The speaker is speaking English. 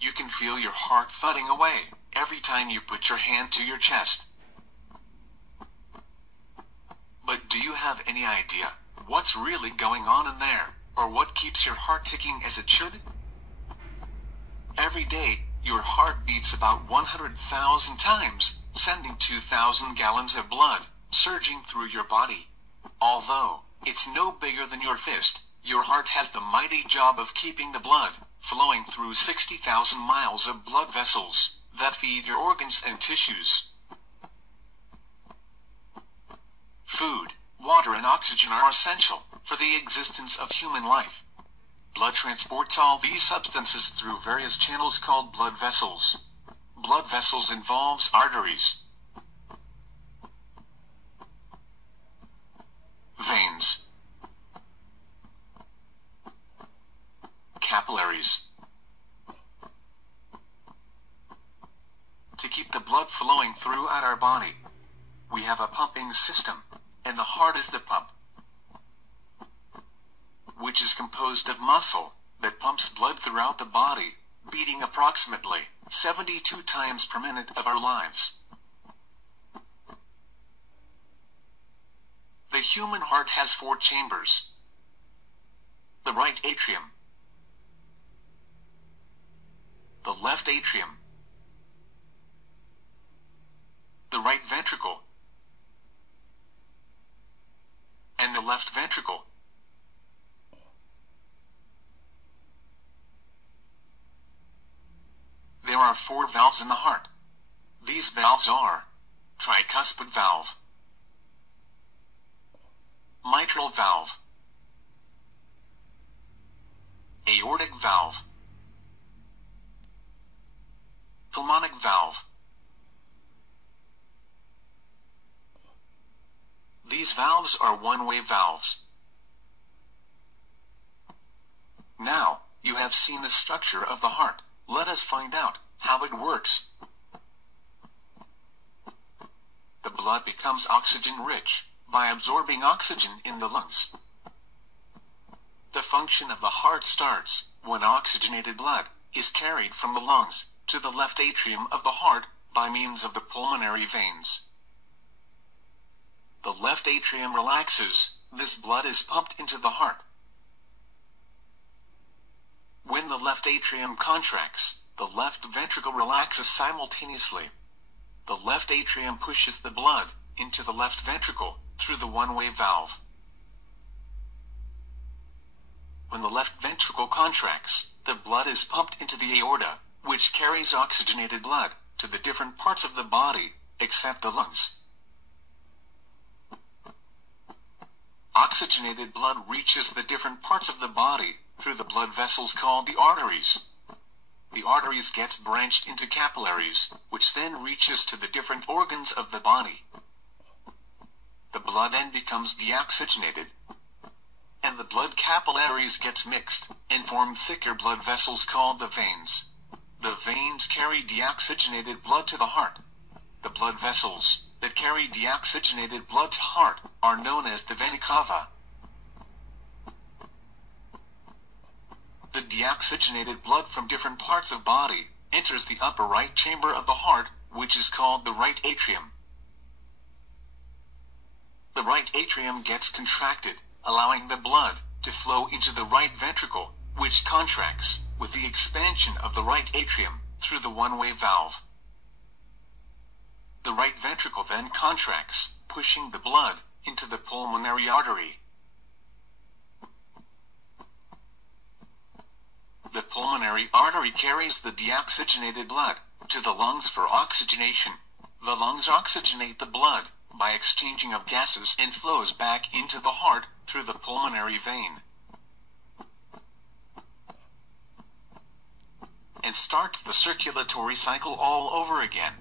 You can feel your heart thudding away every time you put your hand to your chest. But do you have any idea what's really going on in there, or what keeps your heart ticking as it should? Every day, your heart beats about 100,000 times, sending 2,000 gallons of blood surging through your body. Although it's no bigger than your fist, your heart has the mighty job of keeping the blood flowing through 60,000 miles of blood vessels that feed your organs and tissues. Food, water, and oxygen are essential for the existence of human life. Blood transports all these substances through various channels called blood vessels. Blood vessels involves arteries, veins, capillaries. To keep the blood flowing throughout our body, we have a pumping system, and the heart is the pump, which is composed of muscle that pumps blood throughout the body, beating approximately 72 times per minute of our lives. The human heart has 4 chambers: the right atrium, the left atrium, the right ventricle, and the left ventricle. There are 4 valves in the heart. These valves are tricuspid valve, mitral valve, aortic valve, pulmonic valve. These valves are one-way valves. Now, you have seen the structure of the heart. Let us find out how it works. The blood becomes oxygen-rich by absorbing oxygen in the lungs. The function of the heart starts when oxygenated blood is carried from the lungs to the left atrium of the heart by means of the pulmonary veins. The left atrium relaxes. This blood is pumped into the heart. When the left atrium contracts, the left ventricle relaxes simultaneously. The left atrium pushes the blood into the left ventricle through the one-way valve. When the left ventricle contracts, the blood is pumped into the aorta, which carries oxygenated blood to the different parts of the body, except the lungs. Oxygenated blood reaches the different parts of the body through the blood vessels called the arteries. The arteries gets branched into capillaries, which then reaches to the different organs of the body. The blood then becomes deoxygenated, and the blood capillaries gets mixed and form thicker blood vessels called the veins. The veins carry deoxygenated blood to the heart. The blood vessels that carry deoxygenated blood to heart are known as the vena cava. The deoxygenated blood from different parts of body enters the upper right chamber of the heart, which is called the right atrium. The right atrium gets contracted, allowing the blood to flow into the right ventricle, which contracts with the expansion of the right atrium through the one-way valve. The right ventricle then contracts, pushing the blood into the pulmonary artery. The pulmonary artery carries the deoxygenated blood to the lungs for oxygenation. The lungs oxygenate the blood by exchanging of gases and flows back into the heart through the pulmonary vein, and starts the circulatory cycle all over again.